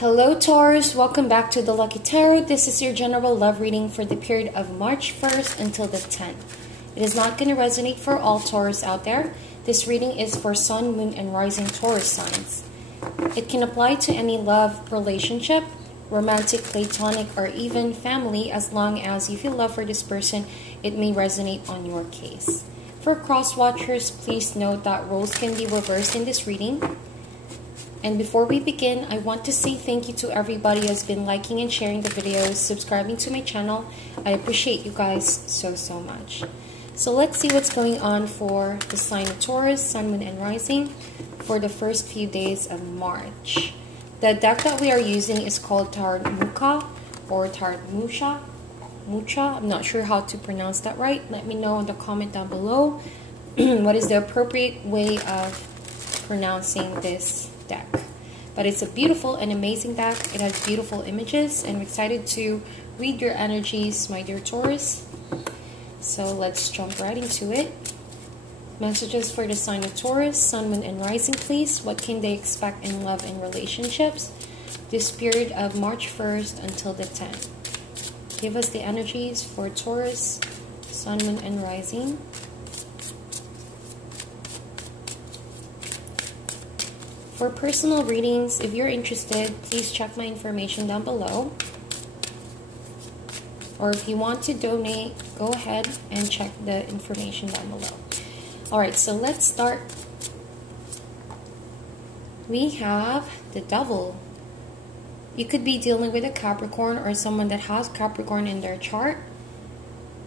Hello Taurus, welcome back to the Lucky Tarot. This is your general love reading for the period of March 1st until the 10th. It is not going to resonate for all Taurus out there. This reading is for Sun, Moon, and Rising Taurus signs. It can apply to any love relationship, romantic, platonic, or even family. As long as you feel love for this person, it may resonate on your case. For cross watchers, please note that roles can be reversed in this reading. And before we begin, I want to say thank you to everybody who has been liking and sharing the videos, subscribing to my channel. I appreciate you guys so much. So let's see what's going on for the sign of Taurus, Sun, Moon, and Rising for the first few days of March. The deck that we are using is called Tarot Mucha or Tarot Mucha. I'm not sure how to pronounce that right. Let me know in the comment down below what is the appropriate way of pronouncing this deck. But it's a beautiful and amazing deck. It has beautiful images, and I'm excited to read your energies, my dear Taurus. So let's jump right into it. Messages for the sign of Taurus, Sun, Moon, and Rising, please. What can they expect in love and relationships this period of March 1st until the 10th? Give us the energies for Taurus, Sun, Moon, and Rising. For personal readings, if you're interested, please check my information down below. Or if you want to donate, go ahead and check the information down below. Alright, so let's start. We have the Devil. You could be dealing with a Capricorn or someone that has Capricorn in their chart,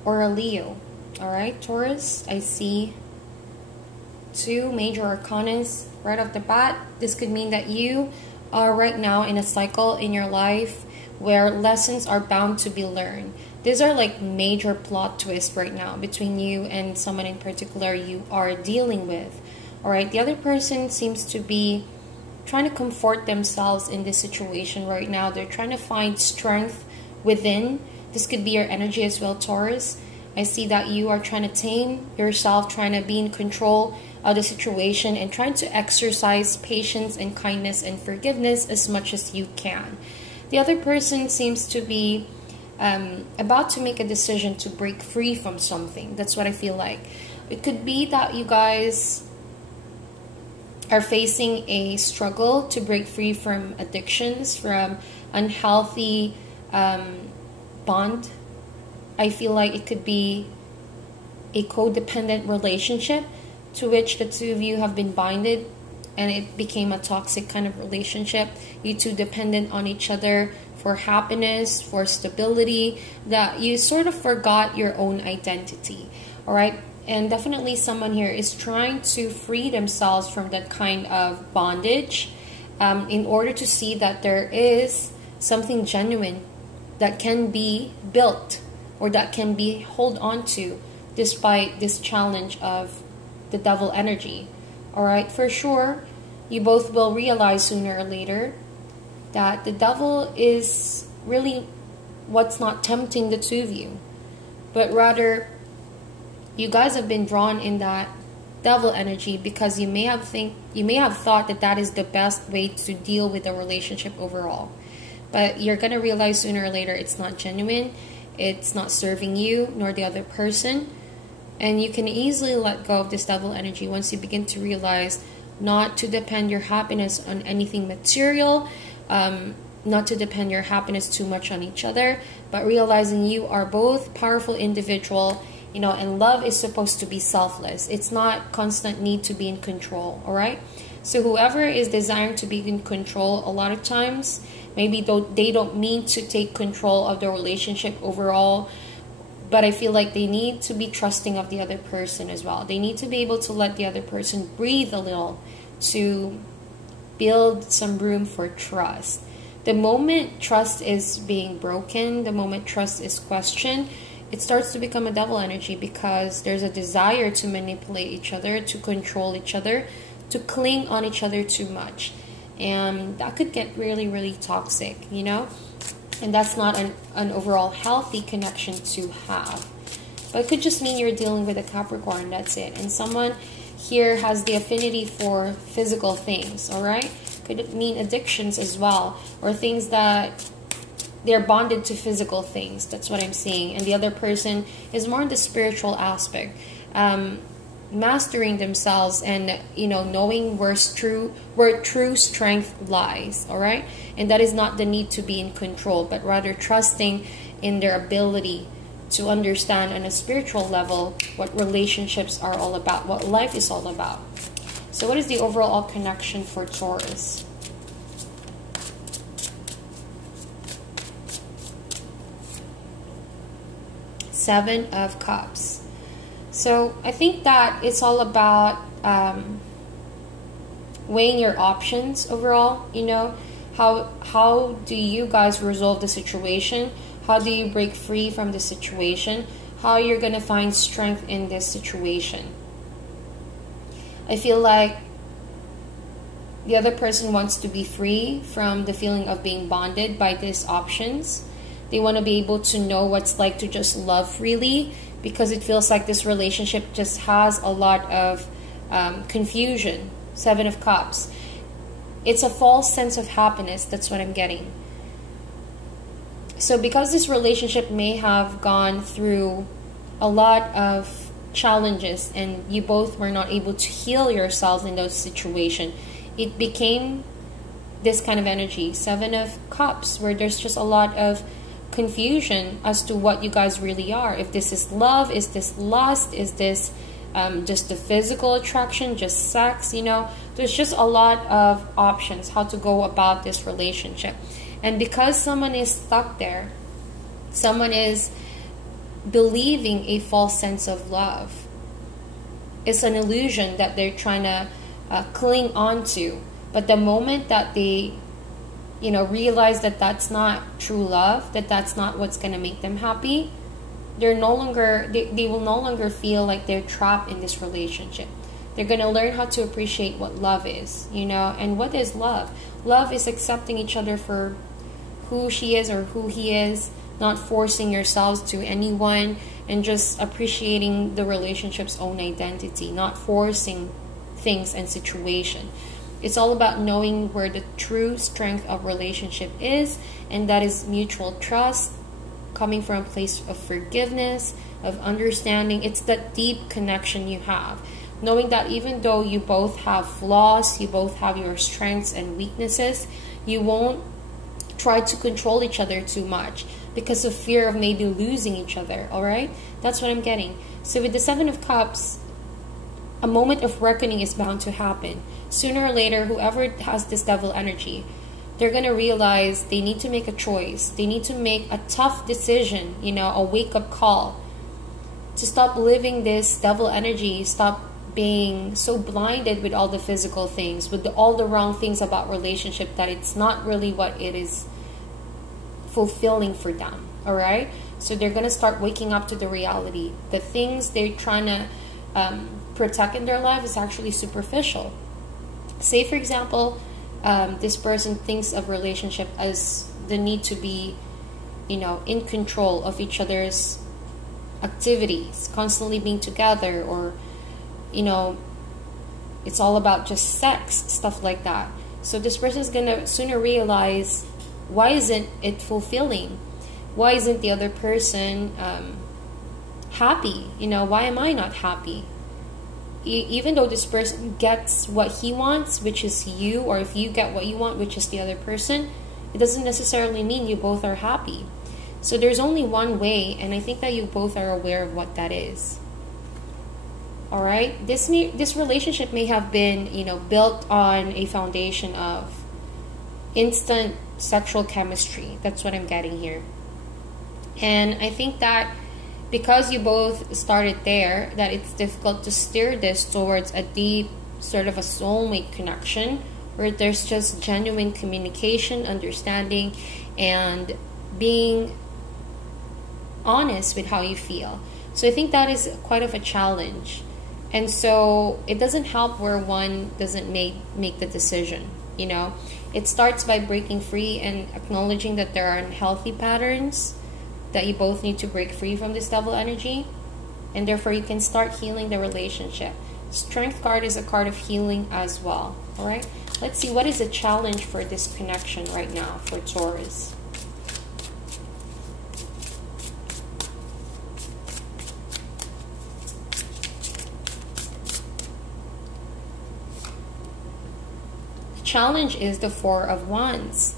or a Leo. Alright, Taurus, I see two major arcanas right off the bat. This could mean that you are right now in a cycle in your life where lessons are bound to be learned. These are like major plot twists right now between you and someone in particular you are dealing with. Alright, the other person seems to be trying to comfort themselves in this situation right now. They're trying to find strength within. This could be your energy as well, Taurus. I see that you are trying to tame yourself, trying to be in control of the situation, and trying to exercise patience and kindness and forgiveness as much as you can. The other person seems to be about to make a decision to break free from something. That's what I feel like. It could be that you guys are facing a struggle to break free from addictions, from unhealthy bond. I feel like it could be a codependent relationship to which the two of you have been binded, and it became a toxic kind of relationship. You two dependent on each other for happiness, for stability, that you sort of forgot your own identity. All right, and definitely someone here is trying to free themselves from that kind of bondage in order to see that there is something genuine that can be built or that can be held on to despite this challenge of the Devil energy. Alright, for sure, you both will realize sooner or later that the Devil is really what's not tempting the two of you, but rather you guys have been drawn in that Devil energy because you may have thought that that is the best way to deal with a relationship overall. But you're gonna realize sooner or later it's not genuine, it's not serving you nor the other person. And you can easily let go of this Devil energy once you begin to realize not to depend your happiness on anything material, not to depend your happiness too much on each other, but realizing you are both powerful individual, you know, and love is supposed to be selfless. It's not constant need to be in control, all right? So whoever is desiring to be in control, a lot of times, maybe they don't mean to take control of the relationship overall, but I feel like they need to be trusting of the other person as well. They need to be able to let the other person breathe a little to build some room for trust. The moment trust is being broken, the moment trust is questioned, it starts to become a Devil energy because there's a desire to manipulate each other, to control each other, to cling on each other too much. And that could get really toxic, you know? And that's not an overall healthy connection to have. But it could just mean you're dealing with a Capricorn, that's it. And someone here has the affinity for physical things, all right? Could mean addictions as well, or things that they're bonded to physical things. That's what I'm seeing. And the other person is more in the spiritual aspect, mastering themselves and, you know, knowing where true strength lies. All right, and that is not the need to be in control, but rather trusting in their ability to understand on a spiritual level what relationships are all about, what life is all about. So what is the overall connection for Taurus? Seven of Cups. So I think that it's all about weighing your options overall. You know, how do you guys resolve the situation? How do you break free from the situation? How you're going to find strength in this situation? I feel like the other person wants to be free from the feeling of being bonded by these options. They want to be able to know what's like to just love freely, because it feels like this relationship just has a lot of confusion. Seven of Cups. It's a false sense of happiness. That's what I'm getting. So because this relationship may have gone through a lot of challenges and you both were not able to heal yourselves in those situations, it became this kind of energy. Seven of Cups, where there's just a lot of confusion as to what you guys really are. If this is love, is this lust, is this just the physical attraction, just sex, you know. There's just a lot of options how to go about this relationship. And because someone is stuck there, someone is believing a false sense of love. It's an illusion that they're trying to cling on to. But the moment that they, you know, realize that that's not true love, that that's not what's going to make them happy, they're no longer, they will no longer feel like they're trapped in this relationship. They're going to learn how to appreciate what love is, you know. And what is love? Love is accepting each other for who she is or who he is, not forcing yourselves to anyone, and just appreciating the relationship's own identity, not forcing things and situation. It's all about knowing where the true strength of relationship is, and that is mutual trust, coming from a place of forgiveness, of understanding. It's that deep connection you have, knowing that even though you both have flaws, you both have your strengths and weaknesses, you won't try to control each other too much because of fear of maybe losing each other. All right, that's what I'm getting. So with the Seven of Cups, a moment of reckoning is bound to happen. Sooner or later, whoever has this devil energy, they're going to realize they need to make a choice. They need to make a tough decision, you know, a wake-up call to stop living this devil energy, stop being so blinded with all the physical things, with all the wrong things about relationship, that it's not really what it is fulfilling for them. All right, so they're going to start waking up to the reality. The things they're trying to protect in their life is actually superficial. Say for example, this person thinks of relationship as the need to be, you know, in control of each other's activities, constantly being together, or, you know, it's all about just sex, stuff like that. So this person is gonna sooner realize, why isn't it fulfilling? Why isn't the other person happy? You know, why am I not happy? Even though this person gets what he wants, which is you, or if you get what you want, which is the other person, it doesn't necessarily mean you both are happy. So there's only one way, and I think that you both are aware of what that is. All right, this relationship may have been, you know, built on a foundation of instant sexual chemistry. That's what I'm getting here. And I think that because you both started there, that it's difficult to steer this towards a deep sort of a soulmate connection, where there's just genuine communication, understanding, and being honest with how you feel. So I think that is quite of a challenge. And so it doesn't help where one doesn't make the decision, you know. It starts by breaking free and acknowledging that there are unhealthy patterns, that you both need to break free from this devil energy, and therefore you can start healing the relationship. Strength card is a card of healing as well. All right, Let's see, what is the challenge for this connection right now for Taurus? The challenge is the Four of Wands.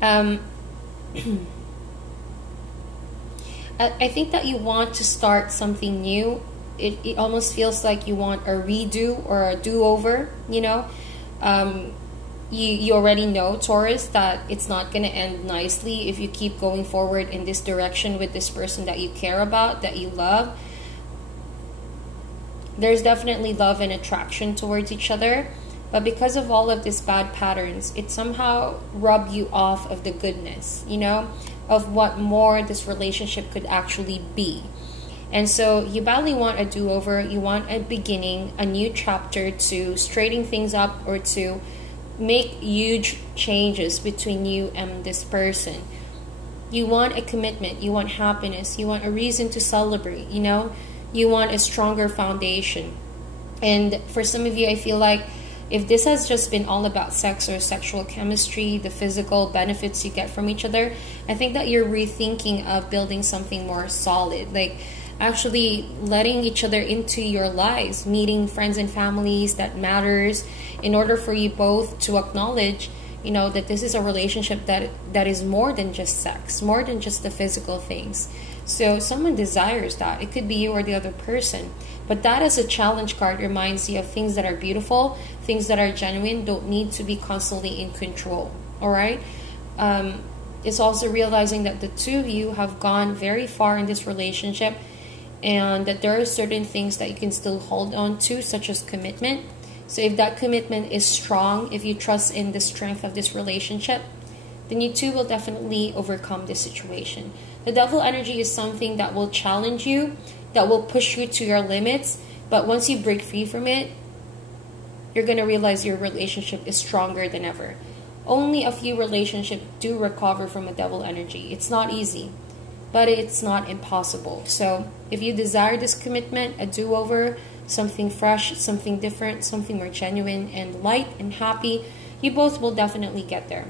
I think that you want to start something new. It almost feels like you want a redo or a do-over, you know. You already know, Taurus, that it's not going to end nicely if you keep going forward in this direction with this person that you care about, that you love. There's definitely love and attraction towards each other, but because of all of these bad patterns, it somehow rub you off of the goodness, you know, of what more this relationship could actually be. And so you badly want a do-over, you want a beginning, a new chapter to straighten things up or to make huge changes between you and this person. You want a commitment, you want happiness, you want a reason to celebrate, you know, you want a stronger foundation. And for some of you, I feel like if this has just been all about sex or sexual chemistry, the physical benefits you get from each other, I think that you're rethinking of building something more solid, like actually letting each other into your lives, meeting friends and families that matters, in order for you both to acknowledge, you know, that this is a relationship that is more than just sex, more than just the physical things. So someone desires that. It could be you or the other person. But that as a challenge card reminds you of things that are beautiful, things that are genuine, don't need to be constantly in control. All right? It's also realizing that the two of you have gone very far in this relationship, and that there are certain things that you can still hold on to, such as commitment. So if that commitment is strong, if you trust in the strength of this relationship, then you two will definitely overcome this situation. The Devil energy is something that will challenge you, that will push you to your limits, but once you break free from it, you're going to realize your relationship is stronger than ever. Only a few relationships do recover from a Devil energy. It's not easy, but it's not impossible. So if you desire this commitment, a do-over, something fresh, something different, something more genuine and light and happy, you both will definitely get there.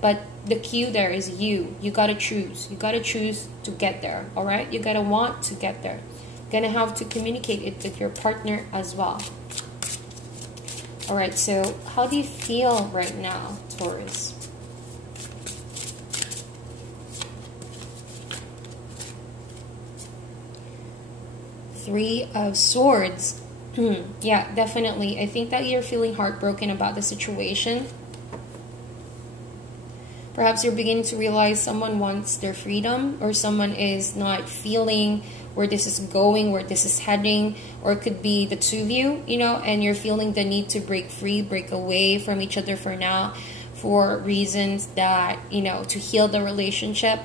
But the key there is you. You got to choose. You got to choose to get there, all right? You got to want to get there. You're going to have to communicate it with your partner as well. All right, so how do you feel right now, Taurus? Three of Swords. Yeah, definitely. I think that you're feeling heartbroken about the situation. Perhaps you're beginning to realize someone wants their freedom, or someone is not feeling where this is going, where this is heading, or it could be the two of you, you know, and you're feeling the need to break free, break away from each other for now, for reasons that, you know, to heal the relationship.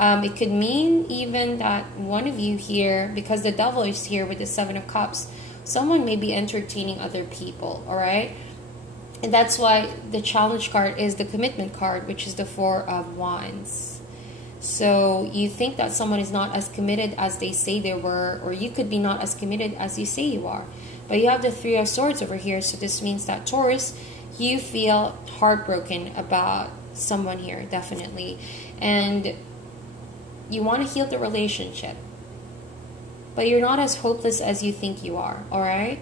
It could mean even that one of you here, because the Devil is here with the Seven of Cups, someone may be entertaining other people, all right? And that's why the challenge card is the commitment card, which is the Four of Wands. So you think that someone is not as committed as they say they were, or you could be not as committed as you say you are. But you have the Three of Swords over here, so this means that, Taurus, you feel heartbroken about someone here, definitely. And you want to heal the relationship, but you're not as hopeless as you think you are, all right?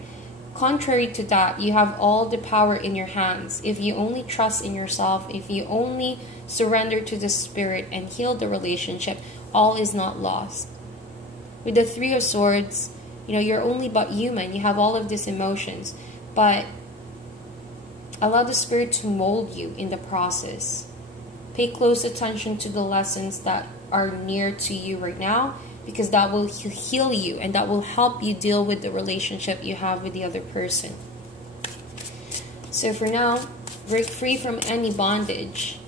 Contrary to that, you have all the power in your hands. If you only trust in yourself, if you only surrender to the Spirit and heal the relationship, all is not lost. With the Three of Swords, you know, you're only but human. You have all of these emotions, but allow the Spirit to mold you in the process. Pay close attention to the lessons that are near to you right now, because that will heal you and that will help you deal with the relationship you have with the other person. So for now, break free from any bondage.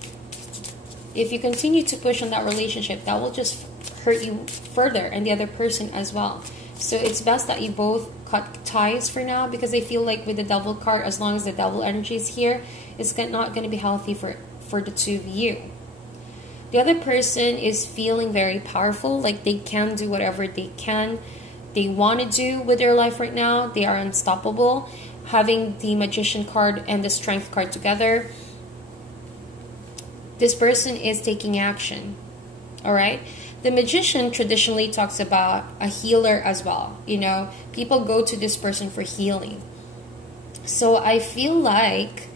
If you continue to push on that relationship, that will just hurt you further and the other person as well. So it's best that you both cut ties for now, because I feel like with the Devil card, as long as the Devil energy is here, it's not going to be healthy for the two of you. The other person is feeling very powerful, like they can do whatever they want to do with their life right now. They are unstoppable. having the Magician card and the Strength card together, this person is taking action. All right. The Magician traditionally talks about a healer as well. You know, people go to this person for healing. So I feel like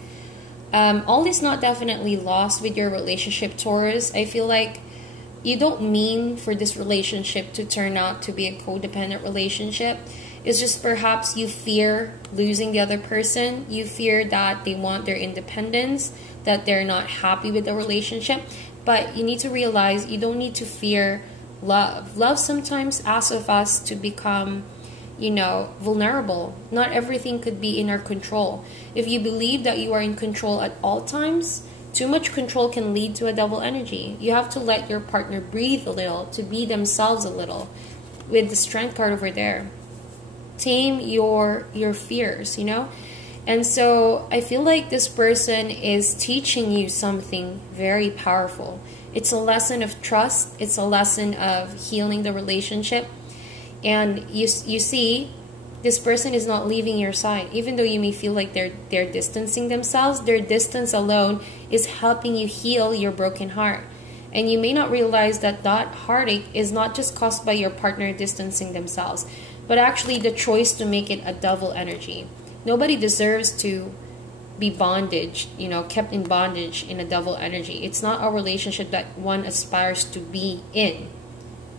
all is not definitely lost with your relationship, Taurus. I feel like you don't mean for this relationship to turn out to be a codependent relationship. It's just perhaps you fear losing the other person. You fear that they want their independence, that they're not happy with the relationship. But you need to realize you don't need to fear love. Love sometimes asks of us to become, you know, vulnerable. Not everything could be in our control. If you believe that you are in control at all times, too much control can lead to a double energy. You have to let your partner breathe a little, to be themselves a little. With the Strength card over there, tame your fears, you know. And so I feel like this person is teaching you something very powerful. It's a lesson of trust. It's a lesson of healing the relationship. And you see, this person is not leaving your side. Even though you may feel like they're distancing themselves, their distance alone is helping you heal your broken heart. And you may not realize that that heartache is not just caused by your partner distancing themselves, but actually the choice to make it a double energy. Nobody deserves to be bondage, you know, kept in bondage in a double energy. It's not a relationship that one aspires to be in.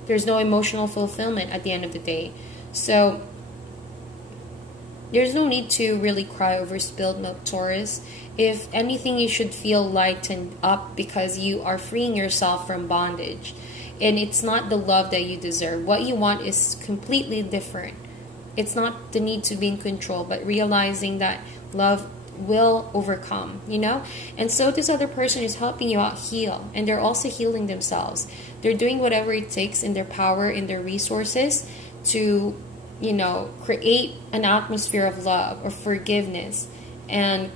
There's no emotional fulfillment at the end of the day. So there's no need to really cry over spilled milk, Taurus. If anything, you should feel lightened up because you are freeing yourself from bondage. And it's not the love that you deserve. What you want is completely different. It's not the need to be in control, but realizing that love will overcome, you know. And so this other person is helping you out heal, and they're also healing themselves. They're doing whatever it takes in their power, in their resources, to, you know, create an atmosphere of love or forgiveness and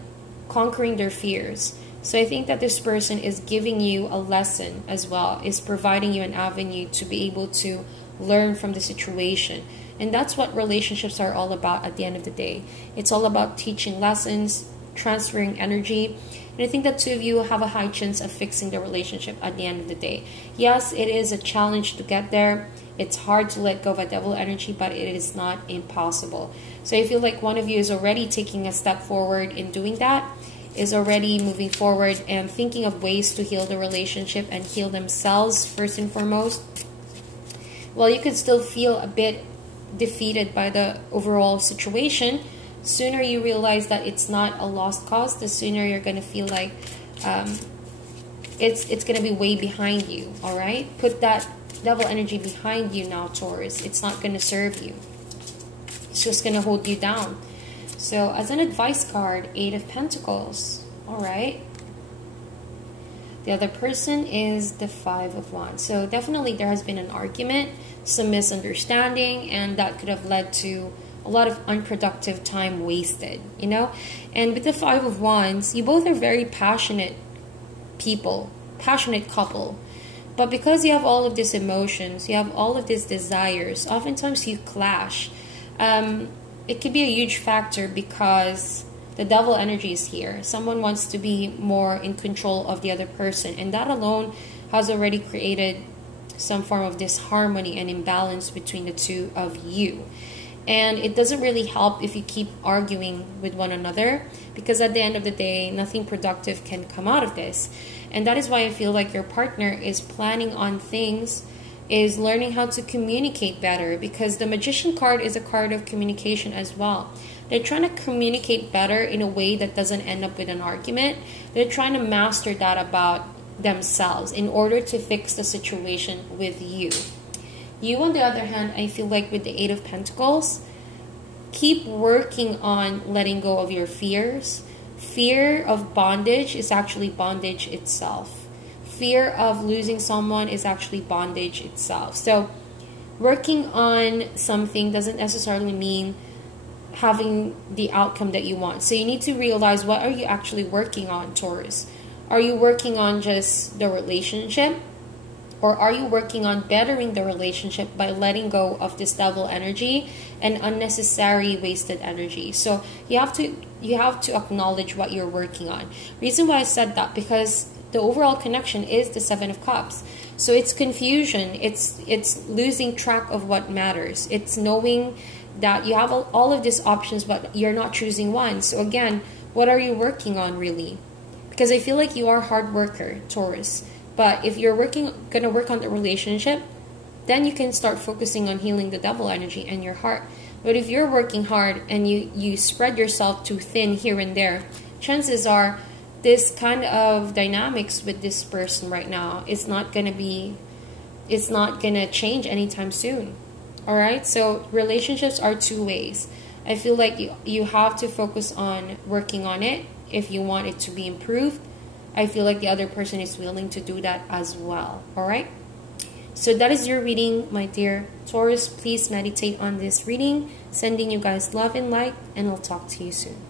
conquering their fears. So I think that this person is giving you a lesson as well, is providing you an avenue to be able to learn from the situation. And that's what relationships are all about at the end of the day. It's all about teaching lessons, transferring energy. And I think that two of you have a high chance of fixing the relationship at the end of the day. Yes, it is a challenge to get there. It's hard to let go of a double energy, but it is not impossible. So I feel like one of you is already taking a step forward in doing that, is already moving forward and thinking of ways to heal the relationship and heal themselves first and foremost. While you could still feel a bit defeated by the overall situation, sooner you realize that it's not a lost cause, the sooner you're going to feel like it's going to be way behind you. All right, put that double energy behind you now, Taurus. It's not going to serve you. It's just going to hold you down. So as an advice card, 8 of Pentacles. All right, the other person is the 5 of Wands. So definitely there has been an argument, some misunderstanding, and that could have led to a lot of unproductive time wasted, you know. And with the 5 of Wands, you both are very passionate people, passionate couple. But because you have all of these emotions, you have all of these desires, oftentimes you clash. It could be a huge factor because the double energy is here. Someone wants to be more in control of the other person, and that alone has already created some form of disharmony and imbalance between the two of you. And it doesn't really help if you keep arguing with one another, because at the end of the day, nothing productive can come out of this. And that is why I feel like your partner is planning on things, is learning how to communicate better, because the Magician card is a card of communication as well. They're trying to communicate better in a way that doesn't end up with an argument. They're trying to master that about themselves in order to fix the situation with you. You, on the other hand, I feel like with the 8 of Pentacles, keep working on letting go of your fears. Fear of bondage is actually bondage itself. Fear of losing someone is actually bondage itself. So working on something doesn't necessarily mean having the outcome that you want. So you need to realize, what are you actually working on, Taurus? Are you working on just the relationship? Or are you working on bettering the relationship by letting go of this devil energy and unnecessary wasted energy? So you have to acknowledge what you're working on. Reason why I said that, because the overall connection is the Seven of Cups. So it's confusion. It's losing track of what matters. It's knowing that you have all of these options, but you're not choosing one. So again, what are you working on really? Because I feel like you are a hard worker, Taurus. But if you're gonna work on the relationship, then you can start focusing on healing the devil energy in your heart. But if you're working hard and you spread yourself too thin here and there, chances are this kind of dynamics with this person right now is not gonna change anytime soon. All right, so relationships are two ways. I feel like you have to focus on working on it if you want it to be improved. I feel like the other person is willing to do that as well. All right, so that is your reading, my dear Taurus. Please meditate on this reading. Sending you guys love and light, and I'll talk to you soon.